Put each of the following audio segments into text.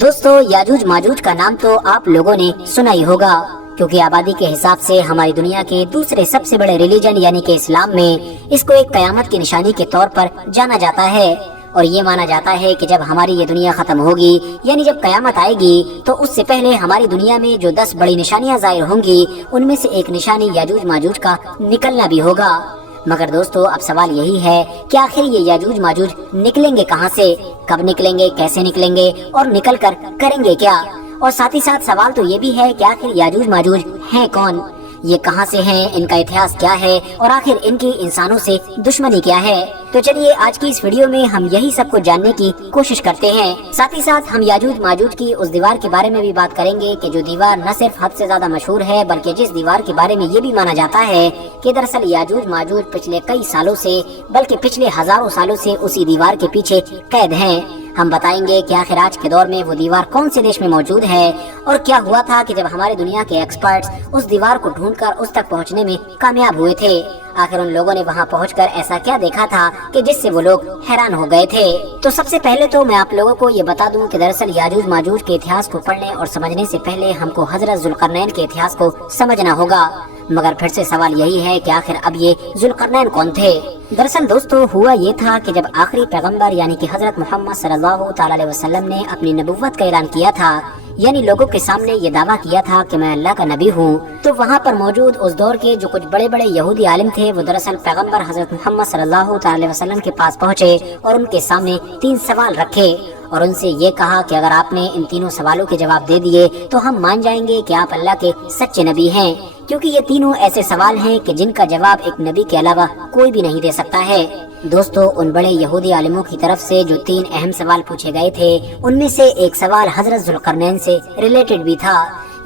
दोस्तों, याजूज माजूज का नाम तो आप लोगों ने सुना ही होगा, क्योंकि आबादी के हिसाब से हमारी दुनिया के दूसरे सबसे बड़े रिलीजन यानी कि इस्लाम में इसको एक कयामत की निशानी के तौर पर जाना जाता है। और ये माना जाता है कि जब हमारी ये दुनिया खत्म होगी, यानी जब कयामत आएगी, तो उससे पहले हमारी दुनिया में जो 10 बड़ी निशानियां जाहिर होंगी, उनमें से एक निशानी याजूज माजूज का निकलना भी होगा। मगर दोस्तों, अब सवाल यही है कि आखिर ये याजूज माजूज निकलेंगे कहाँ से, कब निकलेंगे, कैसे निकलेंगे और निकल कर करेंगे क्या। और साथ ही साथ सवाल तो ये भी है कि आखिर याजूज माजूज हैं कौन, ये कहाँ से हैं, इनका इतिहास क्या है और आखिर इनकी इंसानों से दुश्मनी क्या है। तो चलिए आज की इस वीडियो में हम यही सब कुछ जानने की कोशिश करते हैं। साथ ही साथ हम याजूज माजूज की उस दीवार के बारे में भी बात करेंगे कि जो दीवार न सिर्फ हद से ज्यादा मशहूर है, बल्कि जिस दीवार के बारे में ये भी माना जाता है कि दरअसल याजूज माजूज पिछले कई सालों से, बल्कि पिछले हजारों सालों से उसी दीवार के पीछे कैद हैं। हम बताएंगे कि आखिर आज के दौर में वो दीवार कौन से देश में मौजूद है और क्या हुआ था कि जब हमारे दुनिया के एक्सपर्ट्स उस दीवार को ढूंढकर उस तक पहुंचने में कामयाब हुए थे। आखिर उन लोगों ने वहां पहुंचकर ऐसा क्या देखा था कि जिससे वो लोग हैरान हो गए थे। तो सबसे पहले तो मैं आप लोगों को ये बता दूं कि दरअसल याजूज माजूज के इतिहास को पढ़ने और समझने से पहले हमको हजरत जुल्करनैन के इतिहास को समझना होगा। मगर फिर से सवाल यही है कि आखिर अब ये जुल्करनैन कौन थे। दरअसल दोस्तों, हुआ ये था कि जब आखिरी पैगंबर यानी कि हजरत मोहम्मद सल्लल्लाहु अलैहि वसल्लम ने अपनी नबुव्वत का ऐलान किया था, यानी लोगों के सामने ये दावा किया था कि मैं अल्लाह का नबी हूँ, तो वहाँ पर मौजूद उस दौर के जो कुछ बड़े बड़े यहूदी आलिम थे, वो दरअसल पैगंबर हजरत मोहम्मद सल्लल्लाहु अलैहि वसल्लम के पास पहुँचे और उनके सामने 3 सवाल रखे और उनसे ये कहा कि अगर आपने इन तीनों सवालों के जवाब दे दिए तो हम मान जाएंगे कि आप अल्लाह के सच्चे नबी हैं, क्योंकि ये तीनों ऐसे सवाल हैं कि जिनका जवाब एक नबी के अलावा कोई भी नहीं दे सकता है। दोस्तों, उन बड़े यहूदी आलिमों की तरफ से जो 3 अहम सवाल पूछे गए थे, उनमें से एक सवाल हजरत जुल्करनैन से रिलेटेड भी था।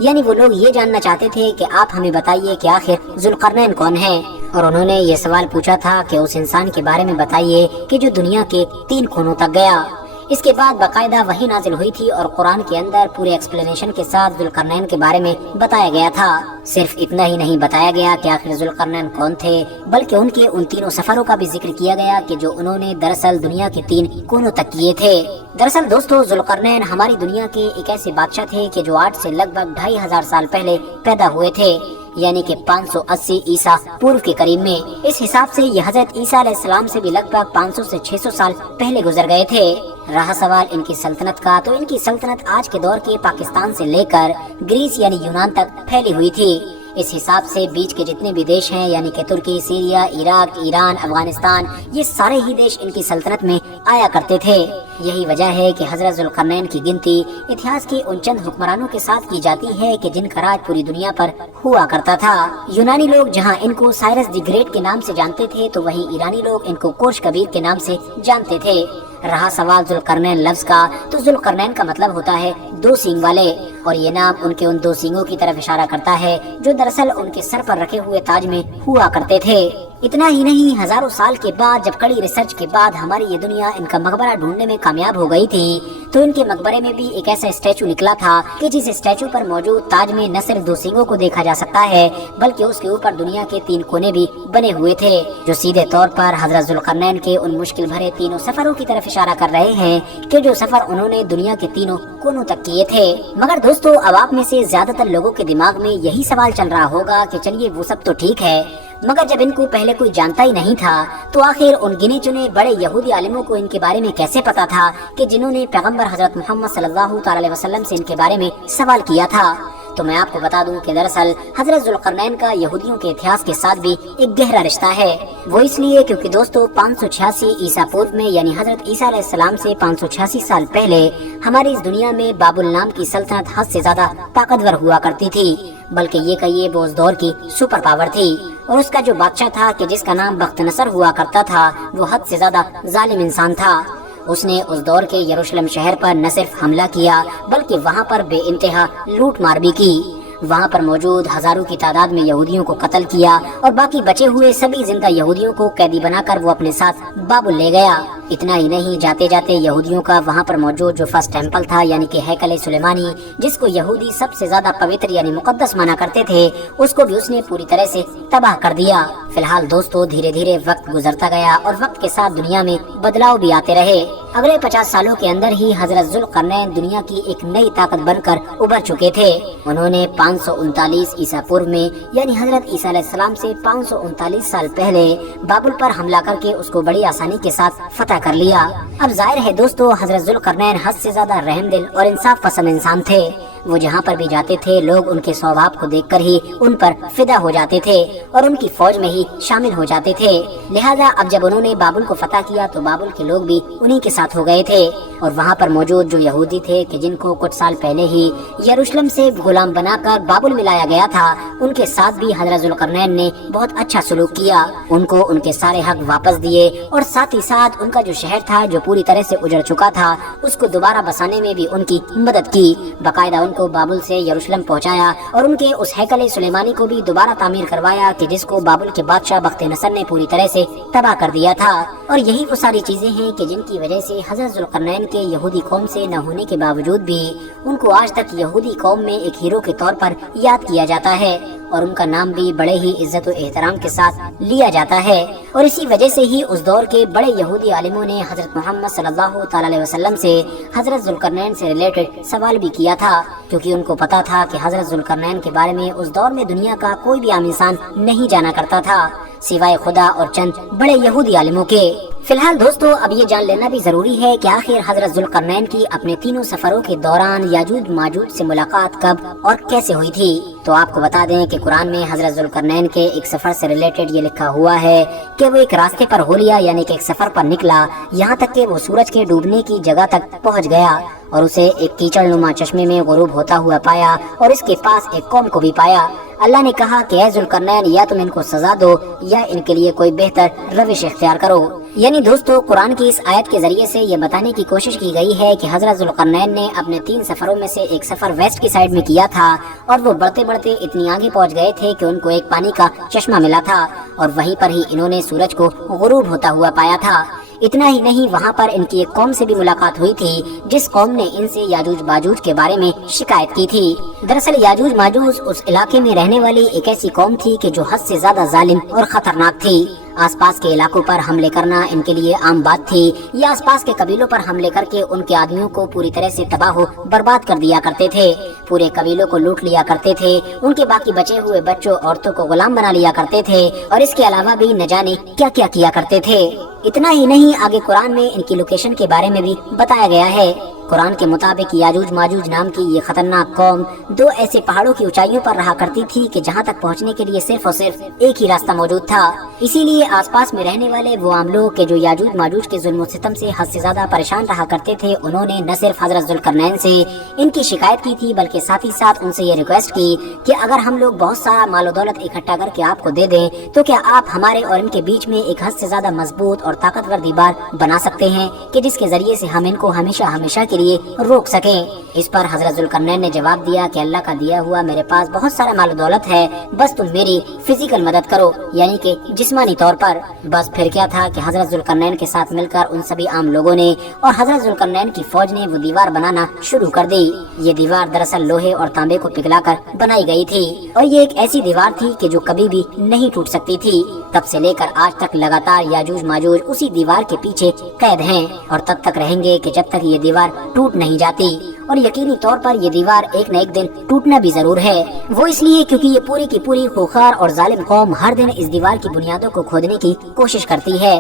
यानी वो लोग ये जानना चाहते थे कि आप हमें बताइए कि आखिर जुल्करनैन कौन है। और उन्होंने ये सवाल पूछा था कि उस इंसान के बारे में बताइए कि जो दुनिया के 3 कोनों तक गया। इसके बाद बाकायदा वही नाजिल हुई थी और कुरान के अंदर पूरे एक्सप्लेनेशन के साथ जुल्करनैन के बारे में बताया गया था। सिर्फ इतना ही नहीं बताया गया कि आखिर जुल्करनैन कौन थे, बल्कि उनके उन 3 सफरों का भी जिक्र किया गया कि जो उन्होंने दरअसल दुनिया के 3 कोनों तक किए थे। दरअसल दोस्तों, जुल्करनैन हमारी दुनिया के एक ऐसे बादशाह थे कि जो आज से लगभग 2500 साल पहले पैदा हुए थे, यानी कि 580 ईसा पूर्व के करीब में। इस हिसाब से ये हजरत ईसा अलैहिस्सलाम से भी लगभग 500 से 600 साल पहले गुजर गए थे। रहा सवाल इनकी सल्तनत का, तो इनकी सल्तनत आज के दौर के पाकिस्तान से लेकर ग्रीस यानी यूनान तक फैली हुई थी। इस हिसाब से बीच के जितने भी देश हैं, यानी कि तुर्की, सीरिया, इराक, ईरान, अफगानिस्तान, ये सारे ही देश इनकी सल्तनत में आया करते थे। यही वजह है कि हजरत जुल्करनैन की गिनती इतिहास के उन चंद हुक्मरानों के साथ की जाती है कि जिनका राज पूरी दुनिया पर हुआ करता था। यूनानी लोग जहां इनको साइरस द ग्रेट के नाम से जानते थे, तो वहीं ईरानी लोग इनको कोश कबीर के नाम से जानते थे। रहा सवाल जुल्करनैन लफ्ज का, तो जुल्करनैन का मतलब होता है 2 सींग वाले, और ये नाम उनके उन 2 सींगों की तरफ इशारा करता है जो दरअसल उनके सर पर रखे हुए ताज में हुआ करते थे। इतना ही नहीं, हजारों साल के बाद जब कड़ी रिसर्च के बाद हमारी ये दुनिया इनका मकबरा ढूंढने में कामयाब हो गई थी, तो इनके मकबरे में भी एक ऐसा स्टैचू निकला था कि जिस स्टैचू पर मौजूद ताज में न सिर्फ 2 सींगों को देखा जा सकता है, बल्कि उसके ऊपर दुनिया के 3 कोने भी बने हुए थे, जो सीधे तौर पर हजरत जुल्करनैन के उन मुश्किल भरे 3 सफरों की तरफ इशारा कर रहे हैं कि जो सफर उन्होंने दुनिया के 3 कोनों तक किए थे। मगर दोस्तों, अब आप में से ज्यादातर लोगों के दिमाग में यही सवाल चल रहा होगा कि चलिए वो सब तो ठीक है, मगर जब इनको पहले कोई जानता ही नहीं था, तो आखिर उन गिने चुने बड़े यहूदी आलिमों को इनके बारे में कैसे पता था कि जिन्होंने पैगंबर हजरत मोहम्मद सल्लल्लाहु अलैहि वसल्लम से इनके बारे में सवाल किया था। तो मैं आपको बता दूं कि दरअसल हजरत जुल्करनैन का यहूदियों के इतिहास के साथ भी एक गहरा रिश्ता है। वो इसलिए क्योंकि दोस्तों 586 ईसा पूर्व में, यानी हजरत ईसा अलैहिस्सलाम से 586 साल पहले हमारी इस दुनिया में बाबुल नाम की सल्तनत हद से ज्यादा ताकतवर हुआ करती थी, बल्कि ये कहिए वो उस दौर की सुपर पावर थी। और उसका जो बादशाह था कि जिसका नाम बख्त-नसर हुआ करता था, वो हद से ज्यादा जालिम इंसान था। उसने उस दौर के यरूशलेम शहर पर न सिर्फ हमला किया, बल्कि वहाँ पर बेइंतहा लूट मार भी की। वहाँ पर मौजूद हजारों की तादाद में यहूदियों को कत्ल किया और बाकी बचे हुए सभी जिंदा यहूदियों को कैदी बनाकर वो अपने साथ बाबुल ले गया। اتنا ہی نہیں، جاتے جاتے یہودیوں کا وہاں پر موجود جو فرسٹ ٹیمپل تھا یعنی کہ ہیکل سلیمانی، جس کو یہودی سب سے زیادہ پوتر یعنی مقدس مانا کرتے تھے، اس کو بھی اس نے پوری طرح سے تباہ کر دیا۔ فی الحال دوستو دھیرے دھیرے وقت گزرتا گیا اور وقت کے ساتھ دنیا میں بدلاؤ بھی آتے رہے۔ اگلے 50 سالوں کے اندر ہی حضرت ذوالقرنین دنیا کی ایک نئی طاقت بن کر ابھر چکے تھے۔ انہوں نے 539 عیسیٰ پورو میں یعنی حضرت عیسیٰ علیہ السلام سے 539 سال پہلے بابل پر حملہ کر کے اس کو بڑی آسانی کے ساتھ فتح کر لیا۔ اب ظاہر ہے دوستو حضرت ذوالقرنین حد سے زیادہ رحم دل اور انصاف پسند انسان تھے۔ وہ جہاں پر بھی جاتے تھے لوگ ان کے سوبھاؤ کو دیکھ کر ہی ان پر فدا ہو جاتے تھے اور ان کی فوج میں ہی شامل ہو جاتے تھے۔ لہذا اب جب انہوں نے بابل کو فتح کیا تو بابل کے لوگ بھی انہی کے ساتھ ہو گئے تھے، اور وہاں پر موجود جو یہودی تھے کہ جن کو کچھ سال پہلے ہی یروشلم سے غلام بنا کر بابل میں لایا گیا تھا، ان کے ساتھ بھی حضرت ذوالقرنین نے بہت اچھا سلوک کیا، ان کو ان کے سارے حق واپس دیے، اور ساتھ ہی ساتھ ان کا جو شہر تھا جو پوری طرح سے اجڑ چکا تھا اس کو دوبارہ بسانے میں بھی ان کی مدد کی۔ باقاعدہ ان کو بابل سے یروشلم پہنچایا اور ان کے اس ہیکل سلیمانی کو بھی دوبارہ تعمیر کروایا کہ جس کو بابل کے بادشاہ بخت نصر نے پوری طرح سے تباہ کر دیا تھا۔ اور یہی وہ ساری چیزیں ہیں کہ جن کی وجہ سے حضرت ذوالقرنین کے یہودی قوم سے نہ ہونے کے باوجود بھی ان کو آج تک یہودی قوم میں ایک ہیرو کے طور پر یاد کیا جاتا ہے، اور ان کا نام بھی بڑے ہی عزت و احترام کے ساتھ لیا جاتا ہے۔ اور اسی وجہ سے ہی اس دور کے بڑے یہودی عالموں نے حضرت محمد صلی اللہ تعالی علیہ وسلم سے حضرت ذوالقرنین سے ریلیٹڈ سوال بھی کیا تھا، کیونکہ ان کو پتا تھا کہ حضرت ذوالقرنین کے بارے میں اس دور میں دنیا کا کوئی بھی عام انسان نہیں جانا کرتا تھا سوائے خدا اور چند بڑے یہودی عالموں کے۔ فی الحال دوستو اب یہ جان لینا بھی ضروری ہے کہ آخر حضرت ذوالقرنین کی اپنے تینوں سفروں کے دوران یاجوج ماجوج سے ملاقات کب اور کیسے ہوئی تھی۔ تو آپ کو بتا دیں کہ قرآن میں حضرت ذوالقرنین کے ایک سفر سے ریلیٹڈ یہ لکھا ہوا ہے کہ وہ ایک راستے پر ہولیا یعنی کہ ایک سفر پر نکلا، یہاں تک کہ وہ سورج کے ڈوبنے کی جگہ تک پہنچ گیا اور اسے ایک کیچڑ نما چشمے میں غروب ہوتا ہوا پایا اور اس کے پاس ایک قوم کو بھی پایا۔ اللہ نے کہا کہ اے ذوالقرنین یا تم ان کو سزا دو یا ان کے لیے کوئی بہتر روش اختیار کرو۔ یعنی دوستو قرآن کی اس آیت کے ذریعے سے یہ بتانے کی کوشش کی گئی ہے کہ حضرت ذوالقرنین نے اپنے 3 سفروں میں سے ایک سفر ویسٹ کی سائڈ میں کیا تھا، اور وہ بڑھتے بڑھتے اتنی آگے پہنچ گئے تھے کہ ان کو ایک پانی کا چشمہ ملا تھا، اور وہیں پر ہی انہوں نے سورج کو غروب ہوتا ہوا پایا تھا۔ اتنا ہی نہیں، وہاں پر ان کی ایک قوم سے بھی ملاقات ہوئی تھی جس قوم نے ان سے یاجوج ماجوج کے بارے میں شکایت کی تھی۔ دراصل یاجوج ماجوج اس علاقے میں رہنے والی ایک ایسی قوم تھی کہ جو حد سے زیادہ ظالم اور خطرناک تھی۔ آس پاس کے علاقوں پر حملے کرنا ان کے لیے عام بات تھی، یا آس پاس کے قبیلوں پر حملے کر کے ان کے آدمیوں کو پوری طرح سے تباہ و برباد کر دیا کرتے تھے، پورے قبیلوں کو لوٹ لیا کرتے تھے، ان کے باقی بچے ہوئے بچوں عورتوں کو غلام بنا لیا کرتے تھے، اور اس کے علاوہ بھی نہ جانے کیا کیا کیا کرتے تھے۔ اتنا ہی نہیں، آگے قرآن میں ان کی لوکیشن کے بارے میں بھی بتایا گیا ہے۔ قرآن کے مطابق یاجوج ماجوج نام کی یہ خطرناک قوم 2 ایسے پہاڑوں کی اونچائیوں پر رہا کرتی تھی کہ جہاں تک پہنچنے کے لیے صرف اور صرف ایک ہی راستہ موجود تھا۔ اسی لیے آس پاس میں رہنے والے وہ عام لوگ کہ جو یاجوج ماجوج کے ظلم و ستم سے حد سے زیادہ پریشان رہا کرتے تھے، انہوں نے نہ صرف حضرت ذوالقرنین سے ان کی شکایت کی تھی بلکہ ساتھ ہی ساتھ ان سے یہ ریکویسٹ کی کہ اگر ہم لوگ بہت سارا مال و دولت اکٹھا کر کے آپ کو دے دیں تو کیا آپ ہمارے اور ان کے بیچ میں ایک حد سے زیادہ مضبوط اور طاقتور دیوار بنا سکتے ہیں کہ جس کے ذریعے سے ہم ان کو ہمیشہ ہمیشہ کے لیے روک سکیں۔ اس پر حضرت ذوالقرنین نے جواب دیا کہ اللہ کا دیا ہوا میرے پاس بہت سارا مال و دولت ہے، بس تم میری فزیکل مدد کرو یعنی کہ جسمانی طور پر۔ بس پھر کیا تھا کہ حضرت ذوالقرنین کے ساتھ مل کر ان سبھی عام لوگوں نے اور حضرت ذوالقرنین کی فوج نے وہ دیوار بنانا شروع کر دی۔ یہ دیوار دراصل لوہے اور تانبے کو پگھلا کر بنائی گئی تھی، اور یہ ایک ایسی دیوار تھی کہ جو کبھی بھی نہیں ٹوٹ سکتی تھی۔ تب سے لے کر آج تک لگاتار یاجوج ماجوج اسی دیوار کے پیچھے قید ہیں، اور تب تک رہیں گے کہ جب تک یہ دیوار ٹوٹ نہیں جاتی، اور یقینی طور پر یہ دیوار ایک نہ ایک دن ٹوٹنا بھی ضرور ہے۔ وہ اس لیے کیونکہ یہ پوری کی پوری خوخار اور ظالم قوم ہر دن اس دیوار کی بنیادوں کو کھودنے کی کوشش کرتی ہے،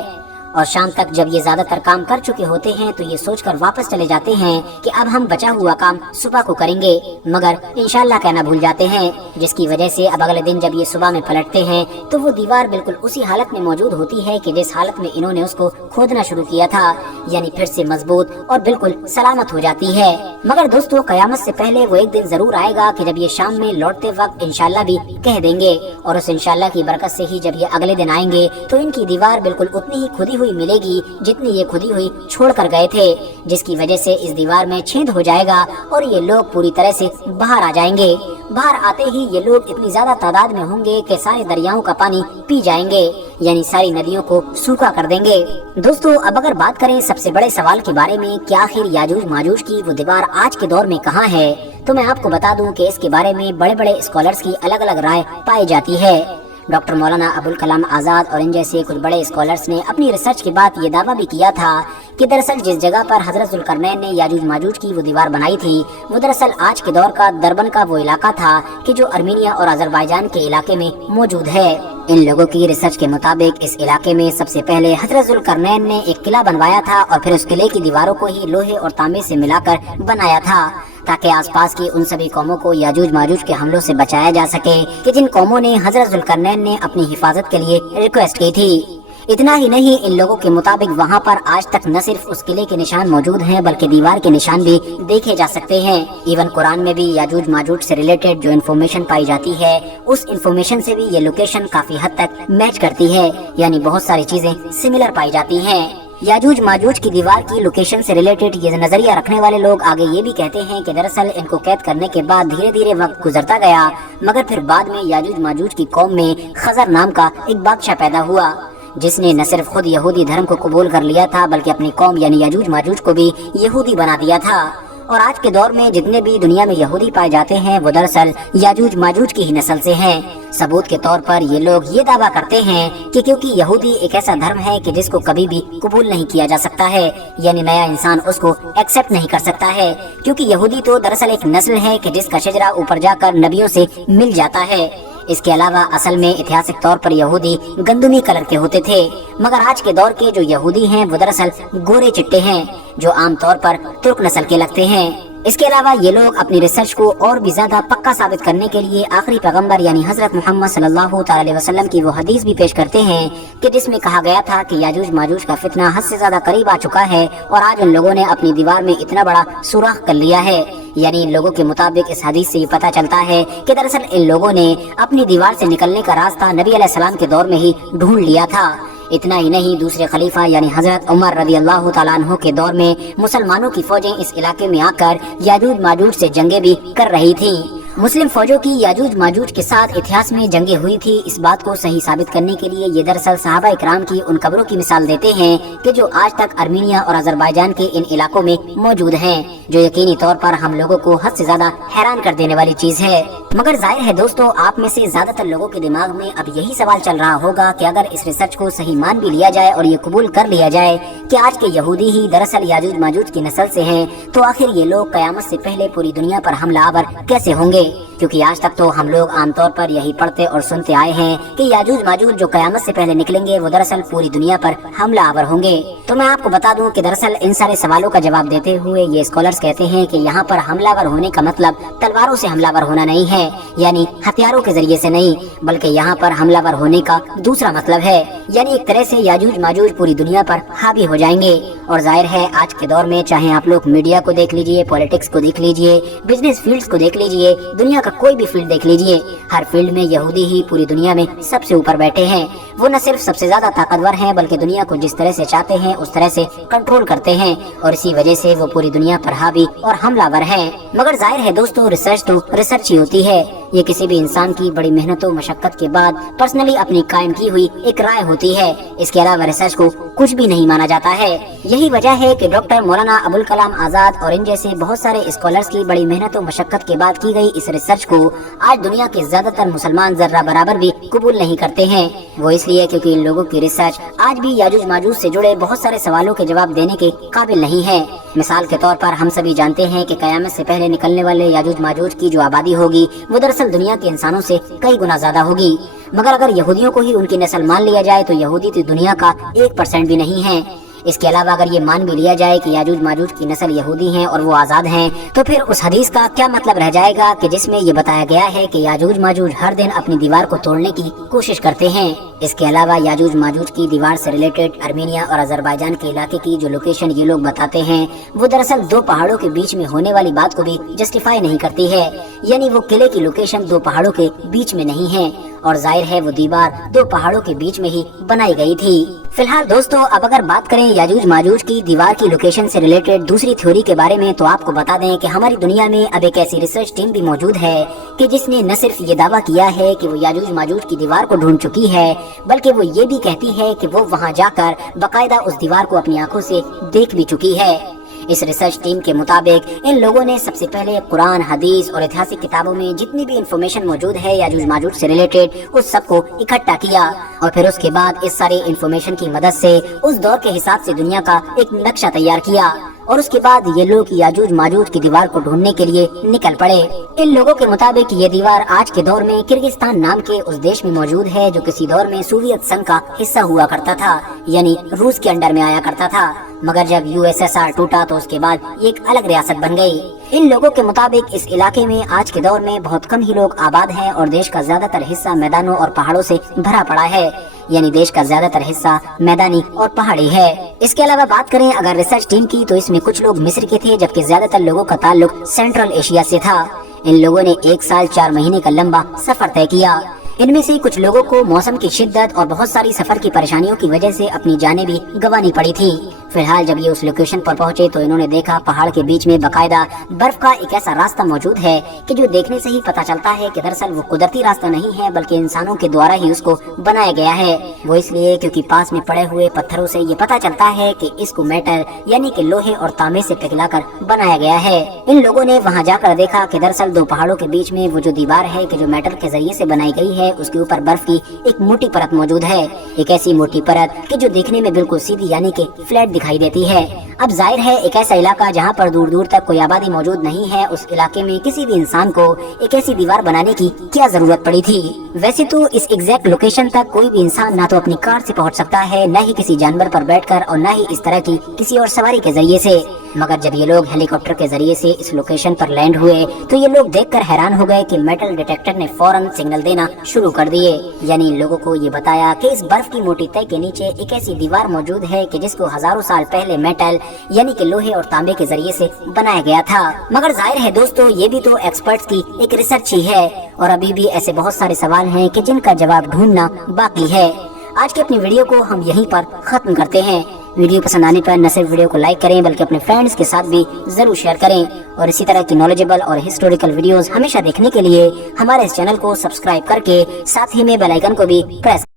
اور شام تک جب یہ زیادہ تر کام کر چکے ہوتے ہیں تو یہ سوچ کر واپس چلے جاتے ہیں کہ اب ہم بچا ہوا کام صبح کو کریں گے، مگر انشاءاللہ کہنا بھول جاتے ہیں، جس کی وجہ سے اب اگلے دن جب یہ صبح میں پلٹتے ہیں تو وہ دیوار بالکل اسی حالت میں موجود ہوتی ہے کہ جس حالت میں انہوں نے اس کو کھودنا شروع کیا تھا، یعنی پھر سے مضبوط اور بالکل سلامت ہو جاتی ہے۔ مگر دوستو قیامت سے پہلے وہ ایک دن ضرور آئے گا کہ جب یہ شام میں لوٹتے وقت انشاءاللہ بھی کہہ دیں گے، اور اس انشاءاللہ کی برکت سے ہی جب یہ اگلے دن آئیں گے تو ان کی دیوار بالکل اتنی ہی کھدی हुई मिलेगी जितनी ये खुदी हुई छोड़ कर गए थे, जिसकी वजह से इस दीवार में छेद हो जाएगा और ये लोग पूरी तरह से बाहर आ जाएंगे। बाहर आते ही ये लोग इतनी ज्यादा तादाद में होंगे कि सारे दरियाओं का पानी पी जाएंगे, यानी सारी नदियों को सूखा कर देंगे। दोस्तों, अब अगर बात करें सबसे बड़े सवाल के बारे में कि आखिर याजूज माजूज की वो दीवार आज के दौर में कहाँ है, तो मैं आपको बता दूं कि इसके बारे में बड़े बड़े स्कॉलर्स की अलग अलग राय पाई जाती है। डॉक्टर मौलाना अबुल कलाम आज़ाद और इन जैसे कुछ बड़े स्कॉलर्स ने अपनी रिसर्च के बाद ये दावा भी किया था कि दरअसल जिस जगह पर हजरत ज़ुल्करनैन ने याजूज माजूज की वो दीवार बनाई थी वो दरअसल आज के दौर का दरबन का वो इलाका था कि जो अर्मीनिया और अजरबैजान के इलाके में मौजूद है। इन लोगों की रिसर्च के मुताबिक इस इलाके में सबसे पहले हजरत ज़ुल्करनैन ने एक किला बनवाया था और फिर उस किले की दीवारों को ही लोहे और तांबे से मिलाकर बनाया था ताकि आसपास की उन सभी कौमों को याजूज माजूज के हमलों से बचाया जा सके कि जिन कौमों ने हजरत ज़ुल्करनैन ने अपनी हिफाजत के लिए रिक्वेस्ट की थी। इतना ही नहीं, इन लोगों के मुताबिक वहाँ पर आज तक न सिर्फ उस किले के निशान मौजूद हैं बल्कि दीवार के निशान भी देखे जा सकते हैं। इवन कुरान में भी याजूज माजूज से रिलेटेड जो इन्फॉर्मेशन पाई जाती है उस इन्फॉर्मेशन से भी ये लोकेशन काफी हद तक मैच करती है, यानी बहुत सारी चीजें सिमिलर पाई जाती हैं। याजूज माजूज की दीवार की लोकेशन से रिलेटेड ये नजरिया रखने वाले लोग आगे ये भी कहते हैं कि दरअसल इनको कैद करने के बाद धीरे धीरे वक्त गुजरता गया, मगर फिर बाद में याजूज माजूज की कौम में खजर नाम का एक बादशाह पैदा हुआ जिसने न सिर्फ खुद यहूदी धर्म को कबूल कर लिया था बल्कि अपनी कौम यानी याजूज माजूज को भी यहूदी बना दिया था। और आज के दौर में जितने भी दुनिया में यहूदी पाए जाते हैं वो दरअसल याजूज माजूज की ही नस्ल से हैं। सबूत के तौर पर ये लोग ये दावा करते हैं कि क्योंकि यहूदी एक ऐसा धर्म है कि जिसको कभी भी कबूल नहीं किया जा सकता है, यानी नया इंसान उसको एक्सेप्ट नहीं कर सकता है, क्योंकि यहूदी तो दरअसल एक नस्ल है कि जिसका शजरा ऊपर जाकर नबियों से मिल जाता है। इसके अलावा असल में ऐतिहासिक तौर पर यहूदी गंदुमी कलर के होते थे, मगर आज के दौर के जो यहूदी हैं वो दरअसल गोरे चिट्टे हैं जो आमतौर पर तुर्क नस्ल के लगते हैं। इसके अलावा ये लोग अपनी रिसर्च को और भी ज्यादा पक्का साबित करने के लिए आखिरी पैगंबर यानी हजरत मोहम्मद सल्लल्लाहु अलैहि वसल्लम की वो हदीस भी पेश करते हैं कि जिसमें कहा गया था कि याजूज माजूज का फितना हद से ज्यादा करीब आ चुका है और आज उन लोगों ने अपनी दीवार में इतना बड़ा सुराख कर लिया है। यानी इन लोगों के मुताबिक इस हदीस से ये पता चलता है कि दरअसल इन लोगों ने अपनी दीवार से निकलने का रास्ता नबी अलैहिस्सलाम के दौर में ही ढूंढ लिया था। इतना ही नहीं, दूसरे खलीफा यानी हजरत उमर रज़ी अल्लाह तआला अन्हु के दौर में मुसलमानों की फौजें इस इलाके में आकर याजूज माजूज से जंगें भी कर रही थीं। मुस्लिम फौजों की याजूज माजूज के साथ इतिहास में जंगें हुई थी। इस बात को सही साबित करने के लिए ये दरअसल सहाबा इकराम की उन कब्रों की मिसाल देते हैं कि जो आज तक अर्मीनिया और अजरबैजान के इन इलाकों में मौजूद हैं, जो यकीनी तौर पर हम लोगों को हद से ज्यादा हैरान कर देने वाली चीज है। मगर जाहिर है दोस्तों, आप में से ज्यादातर लोगों के दिमाग में अब यही सवाल चल रहा होगा कि अगर इस रिसर्च को सही मान भी लिया जाए और ये कबूल कर लिया जाए कि आज के यहूदी ही दरअसल याजूज माजूज की नस्ल से हैं, तो आखिर ये लोग कयामत से पहले पूरी दुनिया पर हमलावर कैसे होंगे? क्योंकि आज तक तो हम लोग आमतौर पर यही पढ़ते और सुनते आए हैं कि याजूज माजूज जो कयामत से पहले निकलेंगे वो दरअसल पूरी दुनिया पर हमलावर होंगे। तो मैं आपको बता दूं कि दरअसल इन सारे सवालों का जवाब देते हुए ये स्कॉलर्स कहते हैं कि यहाँ पर हमलावर होने का मतलब तलवारों से हमलावर होना नहीं है, यानी हथियारों के जरिए से नहीं, बल्कि यहाँ पर हमलावर होने का दूसरा मतलब है, यानी एक तरह से याजूज माजूज पूरी दुनिया पर हावी हो जाएंगे। और जाहिर है आज के दौर में चाहे आप लोग मीडिया को देख लीजिए, पॉलिटिक्स को देख लीजिए, बिजनेस फील्ड्स को देख लीजिए, दुनिया का कोई भी फील्ड देख लीजिए, हर फील्ड में यहूदी ही पूरी दुनिया में सबसे ऊपर बैठे हैं। वो न सिर्फ सबसे ज्यादा ताकतवर हैं बल्कि दुनिया को जिस तरह से चाहते हैं उस तरह से कंट्रोल करते हैं और इसी वजह से वो पूरी दुनिया पर हावी और हमलावर हैं। मगर जाहिर है दोस्तों, रिसर्च तो रिसर्च ही होती है। ये किसी भी इंसान की बड़ी मेहनत और मशक्कत के बाद पर्सनली अपनी कायम की हुई एक राय होती है। इसके अलावा रिसर्च को कुछ भी नहीं माना जाता है। यही वजह है कि डॉक्टर मौलाना अबुल कलाम आज़ाद और इन जैसे बहुत सारे स्कॉलर्स की बड़ी मेहनत और मशक्कत के बाद की गई इस रिसर्च को आज दुनिया के ज्यादातर मुसलमान जर्रा बराबर भी कबूल नहीं करते हैं। वो इसलिए क्योंकि इन लोगों की रिसर्च आज भी याजूज माजूज से जुड़े बहुत सारे सवालों के जवाब देने के काबिल नहीं है। मिसाल के तौर पर हम सभी जानते हैं कि कयामत से पहले निकलने वाले याजूज माजूज की जो आबादी होगी वो दरअसल दुनिया के इंसानों से कई गुना ज्यादा होगी। मगर अगर यहूदियों को ही उनकी नस्ल मान लिया जाए तो यहूदी तो दुनिया का 1% भी नहीं है। इसके अलावा अगर ये मान भी लिया जाए कि याजूज माजूज की नस्ल यहूदी हैं और वो आज़ाद हैं, तो फिर उस हदीस का क्या मतलब रह जाएगा कि जिसमें ये बताया गया है कि याजूज माजूज हर दिन अपनी दीवार को तोड़ने की कोशिश करते हैं। इसके अलावा याजूज माजूज की दीवार से रिलेटेड आर्मेनिया और अजरबैजान के इलाके की जो लोकेशन ये लोग बताते हैं वो दरअसल दो पहाड़ों के बीच में होने वाली बात को भी जस्टिफाई नहीं करती है। यानी वो किले की लोकेशन दो पहाड़ों के बीच में नहीं है और जाहिर है वो दीवार दो पहाड़ों के बीच में ही बनाई गई थी। फिलहाल दोस्तों, अब अगर बात करें याजूज माजूज की दीवार की लोकेशन से रिलेटेड दूसरी थ्योरी के बारे में, तो आपको बता दें कि हमारी दुनिया में अब एक ऐसी रिसर्च टीम भी मौजूद है कि जिसने न सिर्फ ये दावा किया है कि वो याजूज माजूज की दीवार को ढूंढ चुकी है, बल्कि वो ये भी कहती है कि वो वहाँ जाकर बाकायदा उस दीवार को अपनी आंखों से देख भी चुकी है। इस रिसर्च टीम के मुताबिक इन लोगों ने सबसे पहले कुरान, हदीस और ऐतिहासिक किताबों में जितनी भी इंफॉर्मेशन मौजूद है याजूज माजूज से रिलेटेड उस सब को इकट्ठा किया और फिर उसके बाद इस सारी इंफॉर्मेशन की मदद से उस दौर के हिसाब से दुनिया का एक नक्शा तैयार किया और उसके बाद ये लोग याजूज माजूज की दीवार को ढूंढने के लिए निकल पड़े। इन लोगों के मुताबिक ये दीवार आज के दौर में किर्गिस्तान नाम के उस देश में मौजूद है जो किसी दौर में सोवियत संघ का हिस्सा हुआ करता था, यानी रूस के अंडर में आया करता था। मगर जब यूएसएसआर टूटा तो उसके बाद ये एक अलग रियासत बन गई। इन लोगों के मुताबिक इस इलाके में आज के दौर में बहुत कम ही लोग आबाद हैं और देश का ज्यादातर हिस्सा मैदानों और पहाड़ों से भरा पड़ा है, यानी देश का ज्यादातर हिस्सा मैदानी और पहाड़ी है। इसके अलावा बात करें अगर रिसर्च टीम की, तो इसमें कुछ लोग मिस्र के थे जबकि ज्यादातर लोगों का ताल्लुक सेंट्रल एशिया से था। इन लोगों ने 1 साल 4 महीने का लंबा सफर तय किया। इनमें से कुछ लोगों को मौसम की शिद्दत और बहुत सारी सफर की परेशानियों की वजह से अपनी जानें भी गंवानी पड़ी थी। फिलहाल जब ये उस लोकेशन पर पहुंचे तो इन्होंने देखा पहाड़ के बीच में बकायदा बर्फ का एक ऐसा रास्ता मौजूद है कि जो देखने से ही पता चलता है कि दरअसल वो कुदरती रास्ता नहीं है बल्कि इंसानों के द्वारा ही उसको बनाया गया है। वो इसलिए क्योंकि पास में पड़े हुए पत्थरों से ये पता चलता है कि इसको मेटल यानी कि लोहे और तांबे से पिघलाकर बनाया गया है। इन लोगों ने वहाँ जाकर देखा कि दरअसल दो पहाड़ों के बीच में वो जो दीवार है कि जो मेटल के जरिए से बनाई गई है उसके ऊपर बर्फ की एक मोटी परत मौजूद है, एक ऐसी मोटी परत कि जो देखने में बिल्कुल सीधी यानी कि फ्लैट दिखाई देती है। अब जाहिर है एक ऐसा इलाका जहाँ पर दूर दूर तक कोई आबादी मौजूद नहीं है, उस इलाके में किसी भी इंसान को एक ऐसी दीवार बनाने की क्या जरूरत पड़ी थी। वैसे तो इस एग्जैक्ट लोकेशन तक कोई भी इंसान ना तो अपनी कार से पहुँच सकता है, न ही किसी जानवर पर बैठकर और न ही इस तरह की किसी और सवारी के जरिए से। मगर जब ये लोग हेलीकॉप्टर के जरिए से इस लोकेशन पर लैंड हुए तो ये लोग देखकर हैरान हो गए कि मेटल डिटेक्टर ने फौरन सिग्नल देना शुरू कर दिए। यानी इन लोगों को ये बताया कि इस बर्फ की मोटी तह के नीचे एक ऐसी दीवार मौजूद है कि जिसको हजारों साल पहले मेटल यानी कि लोहे और तांबे के जरिए से बनाया गया था। मगर जाहिर है दोस्तों, ये भी तो एक्सपर्ट्स की एक रिसर्च ही है और अभी भी ऐसे बहुत सारे सवाल हैं कि जिनका जवाब ढूंढना बाकी है। आज की अपनी वीडियो को हम यहीं पर खत्म करते हैं। वीडियो पसंद आने पर न सिर्फ वीडियो को लाइक करें बल्कि अपने फ्रेंड्स के साथ भी जरूर शेयर करें और इसी तरह की नॉलेजेबल और हिस्टोरिकल वीडियोस हमेशा देखने के लिए हमारे इस चैनल को सब्सक्राइब करके साथ ही में बेल आइकन को भी प्रेस